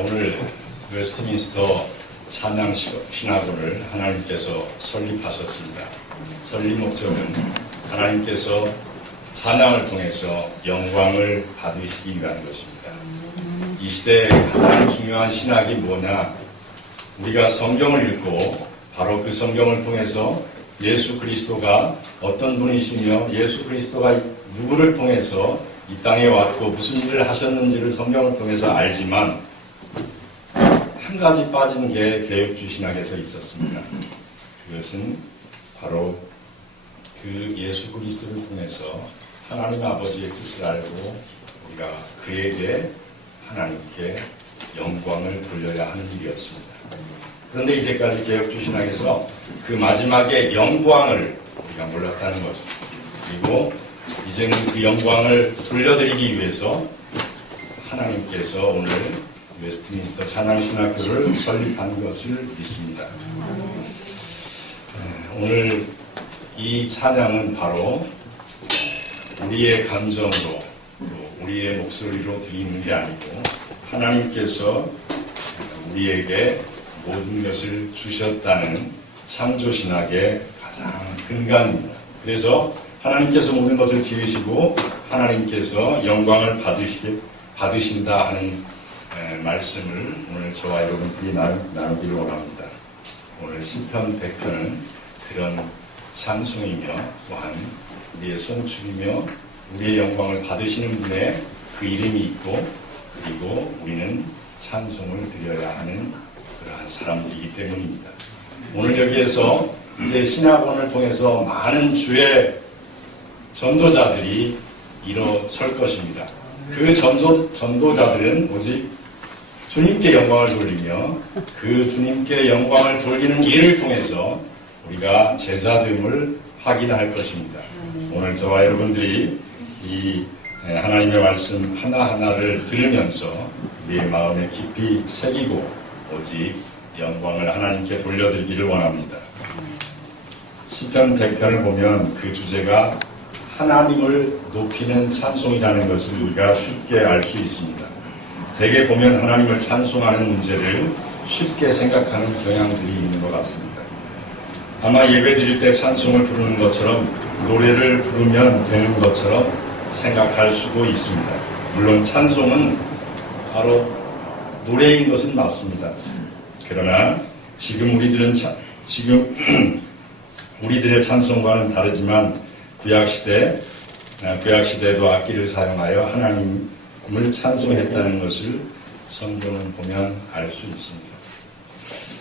오늘 웨스트민스터 찬양신학원을 하나님께서 설립하셨습니다. 설립 목적은 하나님께서 찬양을 통해서 영광을 받으시기 위한 것입니다. 이 시대에 가장 중요한 신학이 뭐냐? 우리가 성경을 읽고 바로 그 성경을 통해서 예수 그리스도가 어떤 분이시며 예수 그리스도가 누구를 통해서 이 땅에 왔고 무슨 일을 하셨는지를 성경을 통해서 알지만 한 가지 빠진 게 개혁주 신학에서 있었습니다. 그것은 바로 그 예수 그리스도를 통해서 하나님 아버지의 뜻을 알고 우리가 그에게 하나님께 영광을 돌려야 하는 일이었습니다. 그런데 이제까지 개혁주 신학에서 그 마지막에 영광을 우리가 몰랐다는 거죠. 그리고 이제는 그 영광을 돌려드리기 위해서 하나님께서 오늘 웨스트민스터 찬양신학교를 설립한 것을 믿습니다. 오늘 이 찬양은 바로 우리의 감정으로 우리의 목소리로 드리는 게 아니고 하나님께서 우리에게 모든 것을 주셨다는 창조신학의 가장 근간입니다. 그래서 하나님께서 모든 것을 지으시고 하나님께서 영광을 받으신다 하는 말씀을 오늘 저와 여러분들이 나누기를 원합니다. 오늘 시편 100편은 그런 찬송이며 또한 우리의 송축이며 우리의 영광을 받으시는 분의 그 이름이 있고 그리고 우리는 찬송을 드려야 하는 그러한 사람들이기 때문입니다. 오늘 여기에서 이제 신학원을 통해서 많은 주의 전도자들이 일어설 것입니다. 그 전도자들은 오직 주님께 영광을 돌리며 그 주님께 영광을 돌리는 일을 통해서 우리가 제자됨을 확인할 것입니다. 오늘 저와 여러분들이 이 하나님의 말씀 하나하나를 들으면서 우리의 마음에 깊이 새기고 오직 영광을 하나님께 돌려드리기를 원합니다. 시편 100편을 보면 그 주제가 하나님을 높이는 찬송이라는 것을 우리가 쉽게 알 수 있습니다. 대개 보면 하나님을 찬송하는 문제를 쉽게 생각하는 경향들이 있는 것 같습니다. 아마 예배 드릴 때 찬송을 부르는 것처럼 노래를 부르면 되는 것처럼 생각할 수도 있습니다. 물론 찬송은 바로 노래인 것은 맞습니다. 그러나 지금 우리들의 찬송과는 다르지만 구약시대에도 악기를 사용하여 하나님을 찬송했다는 것을 성경을 보면 알 수 있습니다.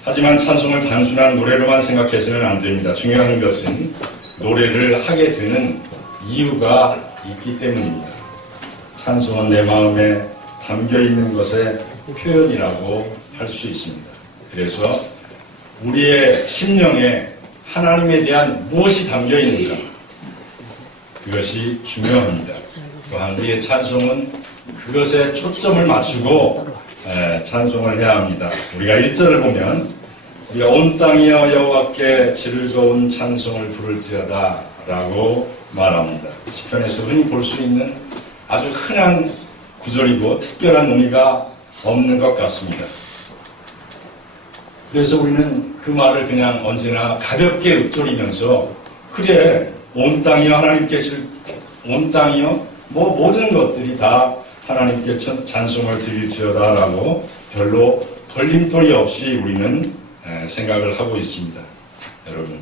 하지만 찬송을 단순한 노래로만 생각해서는 안 됩니다. 중요한 것은 노래를 하게 되는 이유가 있기 때문입니다. 찬송은 내 마음에 담겨있는 것의 표현이라고 할 수 있습니다. 그래서 우리의 심령에 하나님에 대한 무엇이 담겨있는가 그것이 중요합니다. 또한 우리의 찬송은 그것에 초점을 맞추고 찬송을 해야 합니다. 우리가 1절을 보면 우리가 온 땅이여 여호와께 즐거운 찬송을 부를지어다 라고 말합니다. 시편에서 흔히 볼 수 있는 아주 흔한 구절이고 특별한 의미가 없는 것 같습니다. 그래서 우리는 그 말을 그냥 언제나 가볍게 읊조리면서 그래 온 땅이여 하나님께 온 땅이여 모든 것들이 다 하나님께 찬송을 드릴지어다 라고 별로 걸림돌이 없이 우리는 생각을 하고 있습니다. 여러분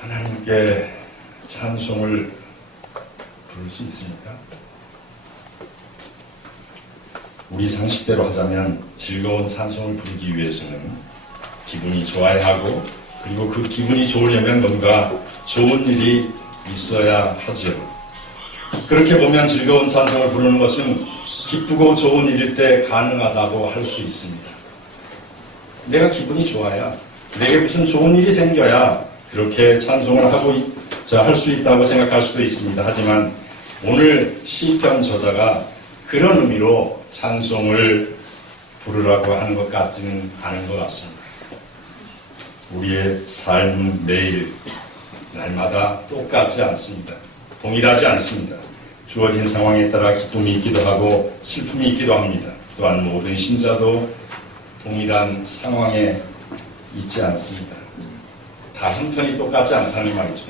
하나님께 찬송을 부를 수 있습니까? 우리 상식대로 하자면 즐거운 찬송을 부르기 위해서는 기분이 좋아야 하고 그리고 그 기분이 좋으려면 뭔가 좋은 일이 있어야 하죠. 그렇게 보면 즐거운 찬송을 부르는 것은 기쁘고 좋은 일일 때 가능하다고 할 수 있습니다. 내가 기분이 좋아야 내게 무슨 좋은 일이 생겨야 그렇게 찬송을 할 수 있다고 생각할 수도 있습니다. 하지만 오늘 시편 저자가 그런 의미로 찬송을 부르라고 하는 것 같지는 않은 것 같습니다. 우리의 삶은 매일 날마다 똑같지 않습니다. 동일하지 않습니다. 주어진 상황에 따라 기쁨이 있기도 하고 슬픔이 있기도 합니다. 또한 모든 신자도 동일한 상황에 있지 않습니다. 다 형편이 똑같지 않다는 말이죠.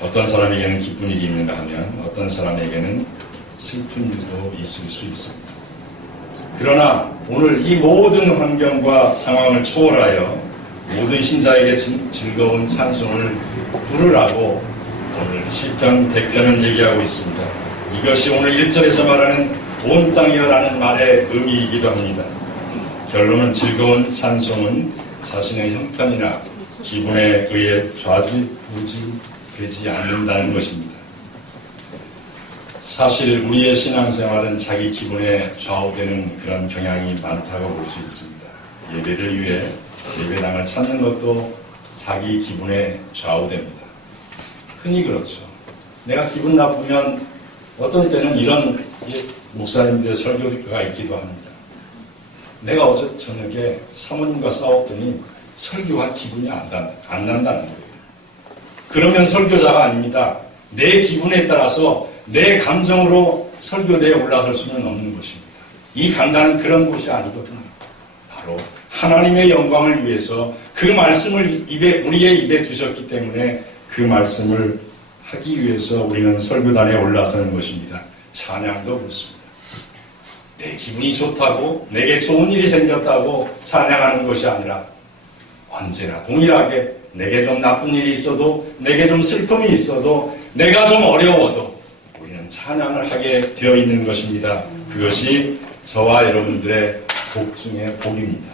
어떤 사람에게는 기쁜 일이 있는가 하면 어떤 사람에게는 슬픈 일도 있을 수 있습니다. 그러나 오늘 이 모든 환경과 상황을 초월하여 모든 신자에게 즐거운 찬송을 부르라고 오늘 시편 100편은 얘기하고 있습니다. 이것이 오늘 1절에서 말하는 온 땅이여라는 말의 의미이기도 합니다. 결론은 즐거운 찬송은 자신의 형편이나 기분에 의해 좌지우지 되지 않는다는 것입니다. 사실 우리의 신앙생활은 자기 기분에 좌우되는 그런 경향이 많다고 볼 수 있습니다. 예배를 위해 예배당을 찾는 것도 자기 기분에 좌우됩니다. 흔히 그렇죠. 내가 기분 나쁘면 어떤 때는 이런 목사님들의 설교가 있기도 합니다. 내가 어제 저녁에 사모님과 싸웠더니 설교가 기분이 안 난다는 거예요. 그러면 설교자가 아닙니다. 내 기분에 따라서 내 감정으로 설교대에 올라설 수는 없는 것입니다. 이 강단은 그런 곳이 아니거든요. 바로 하나님의 영광을 위해서 그 말씀을 우리의 입에 두셨기 때문에 그 말씀을 하기 위해서 우리는 설교단에 올라서는 것입니다. 찬양도 그렇습니다. 내 기분이 좋다고 내게 좋은 일이 생겼다고 찬양하는 것이 아니라 언제나 동일하게 내게 좀 나쁜 일이 있어도 내게 좀 슬픔이 있어도 내가 좀 어려워도 우리는 찬양을 하게 되어 있는 것입니다. 그것이 저와 여러분들의 복 중의 복입니다.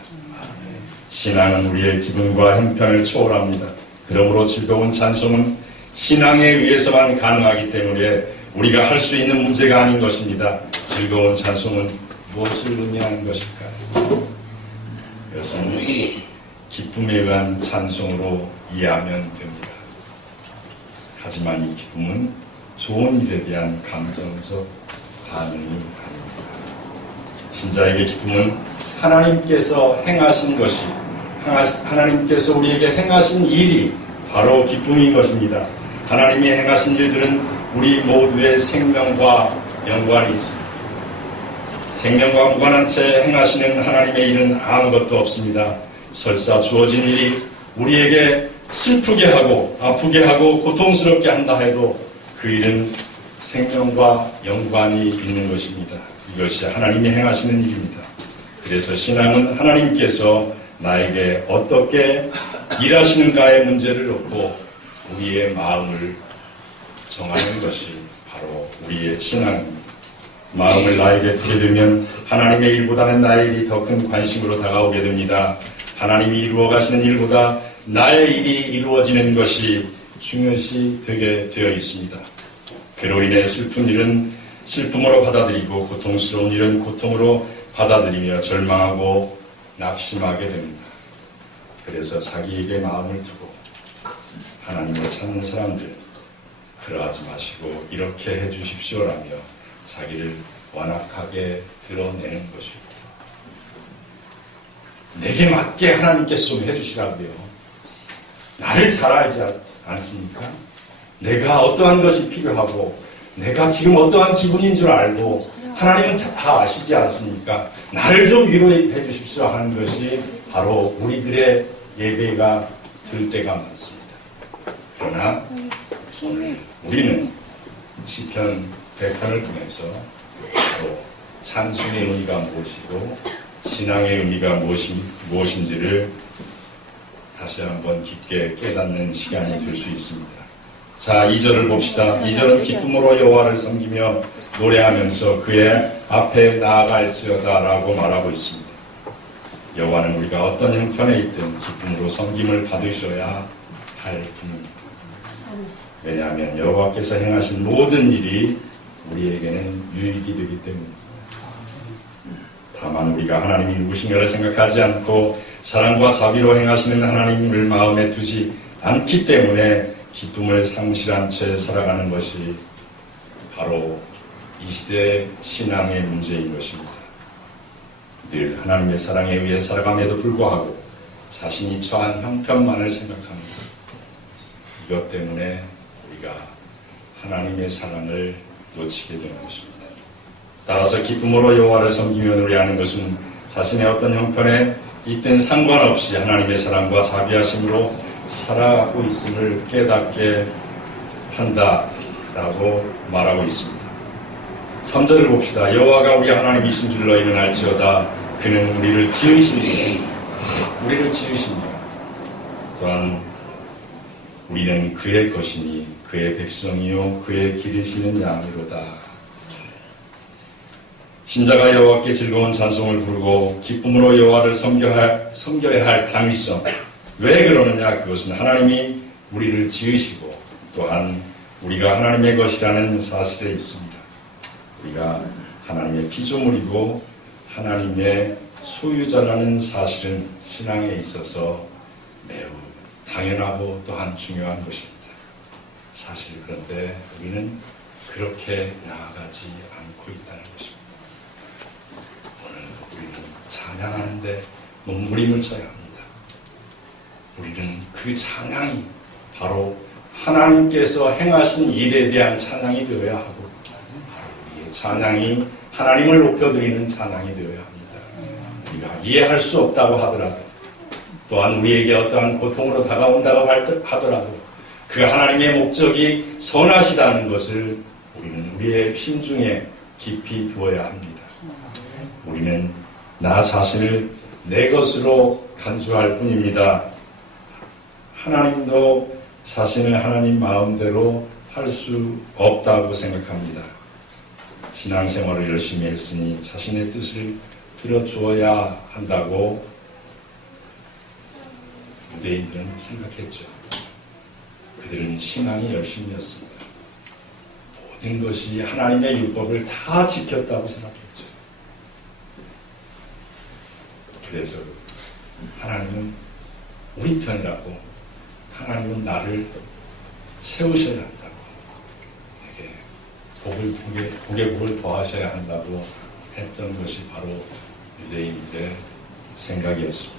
신앙은 우리의 기분과 형편을 초월합니다. 그러므로 즐거운 찬송은 신앙에 의해서만 가능하기 때문에 우리가 할 수 있는 문제가 아닌 것입니다. 즐거운 찬송은 무엇을 의미하는 것일까요? 그것은 기쁨에 의한 찬송으로 이해하면 됩니다. 하지만 이 기쁨은 좋은 일에 대한 감정적 반응이 아닙니다. 신자에게 기쁨은 하나님께서 행하신 것이 하나님께서 우리에게 행하신 일이 바로 기쁨인 것입니다. 하나님이 행하신 일들은 우리 모두의 생명과 연관이 있습니다. 생명과 무관한 채 행하시는 하나님의 일은 아무것도 없습니다. 설사 주어진 일이 우리에게 슬프게 하고 아프게 하고 고통스럽게 한다 해도 그 일은 생명과 연관이 있는 것입니다. 이것이 하나님이 행하시는 일입니다. 그래서 신앙은 하나님께서 나에게 어떻게 일하시는가의 문제를 놓고 우리의 마음을 정하는 것이 바로 우리의 신앙입니다. 마음을 나에게 두게 되면 하나님의 일보다는 나의 일이 더 큰 관심으로 다가오게 됩니다. 하나님이 이루어 가시는 일보다 나의 일이 이루어지는 것이 중요시 되게 되어 있습니다. 그로 인해 슬픈 일은 슬픔으로 받아들이고 고통스러운 일은 고통으로 받아들이며 절망하고 낙심하게 됩니다. 그래서 자기에게 마음을 두고 하나님을 찾는 사람들 그러하지 마시고 이렇게 해주십시오라며 자기를 완악하게 드러내는 것입니다. 내게 맞게 하나님께서 좀 해주시라고요. 나를 잘 알지 않습니까? 내가 어떠한 것이 필요하고 내가 지금 어떠한 기분인 줄 알고 하나님은 다 아시지 않습니까? 나를 좀 위로해 주십시오 하는 것이 바로 우리들의 예배가 될 때가 많습니다. 그러나 우리는 시편 100편을 통해서 바로 찬송의 의미가 무엇이고 신앙의 의미가 무엇인지를 다시 한번 깊게 깨닫는 시간이 될 수 있습니다. 자, 2절을 봅시다. 2절은 기쁨으로 여호와를 섬기며 노래하면서 그의 앞에 나아갈지어다 라고 말하고 있습니다. 여호와는 우리가 어떤 형편에 있든 기쁨으로 섬김을 받으셔야 할 분입니다. 왜냐하면 여호와께서 행하신 모든 일이 우리에게는 유익이 되기 때문입니다. 다만 우리가 하나님이 누구신가를 생각하지 않고 사랑과 자비로 행하시는 하나님을 마음에 두지 않기 때문에 기쁨을 상실한 채 살아가는 것이 바로 이 시대의 신앙의 문제인 것입니다. 늘 하나님의 사랑에 의해 살아감에도 불구하고 자신이 처한 형편만을 생각합니다. 이것 때문에 우리가 하나님의 사랑을 놓치게 되는 것입니다. 따라서 기쁨으로 여호와를 섬기며 노래하는 것은 자신의 어떤 형편에 있든 상관없이 하나님의 사랑과 자비하심으로 살아가고 있음을 깨닫게 한다라고 말하고 있습니다. 3절을 봅시다. 여호와가 우리 하나님이신 줄 너희는 알지어다. 그는 우리를 지으시니 또한 우리는 그의 것이니 그의 백성이요 그의 기르시는 양이로다. 신자가 여호와께 즐거운 찬송을 부르고 기쁨으로 여호와를 섬겨야 할 당위성. 왜 그러느냐? 그것은 하나님이 우리를 지으시고 또한 우리가 하나님의 것이라는 사실에 있습니다. 우리가 하나님의 피조물이고 하나님의 소유자라는 사실은 신앙에 있어서 매우 당연하고 또한 중요한 것입니다. 사실 그런데 우리는 그렇게 나아가지 않고 있다는 것입니다. 오늘 우리는 찬양하는데 몸부림을 써야 합니다. 우리는 그 찬양이 바로 하나님께서 행하신 일에 대한 찬양이 되어야 하고 우리의 찬양이 하나님을 높여드리는 찬양이 되어야 합니다. 우리가 이해할 수 없다고 하더라도 또한 우리에게 어떠한 고통으로 다가온다고 하더라도 그 하나님의 목적이 선하시다는 것을 우리는 우리의 심중에 깊이 두어야 합니다. 우리는 나 자신을 내 것으로 간주할 뿐입니다. 하나님도 자신을 하나님 마음대로 할 수 없다고 생각합니다. 신앙생활을 열심히 했으니 자신의 뜻을 들어주어야 한다고 유대인들은 생각했죠. 그들은 신앙이 열심이었습니다. 모든 것이 하나님의 율법을 다 지켰다고 생각했죠. 그래서 하나님은 우리 편이라고, 하나님은 나를 세우셔야 한다고, 내게 복에 복을 더하셔야 한다고 했던 것이 바로 유대인들의 생각이었습니다.